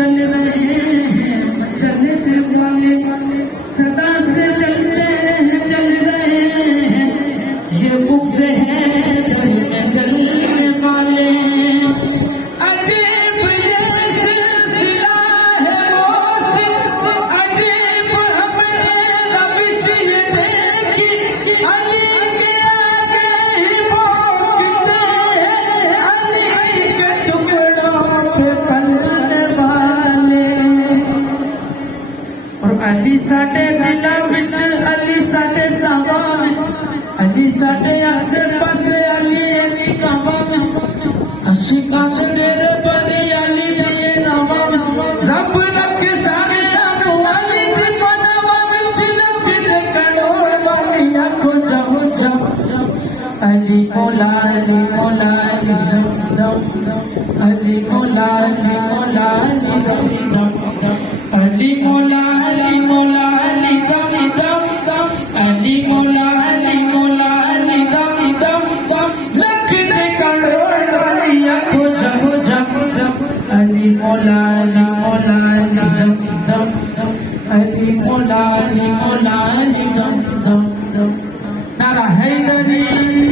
चल रहे हैं चलने वाले, सदा से चलते हैं चल रहे हैं, ये बुग़्ज़ है दिल में जलने वाले। अजीब ये सिलसिला है मौसम, अजीब हमने रबिश ये देखी, अली के आगे ही भोंकते हैं, अली के टुकड़ों पे पलने वाले। और अली साडे दिलां विच, अली साडे सावां विच, अली साडे आसे पासे, अली निगाहां विच, अशिकां दे डेरे बने अली दे नावां विच, रब रखे सारे सानू अली दी बनावां विच, नचदे करोड़ वाली आखो जाओ जाओ, अली मौला अली मौला अली दम दम, अली मौला अली मौला अली दम दम, अली मौला अली मौला अली दम दम दम, अली मौला अली मौला अली दम दम दम, लख दे करोड़ वाली आखो जाओ जाओ जाओ, अली मौला अली मौला अली दम दम दम, अली मौला अली मौला अली दम दम दम। नारा हैदरी।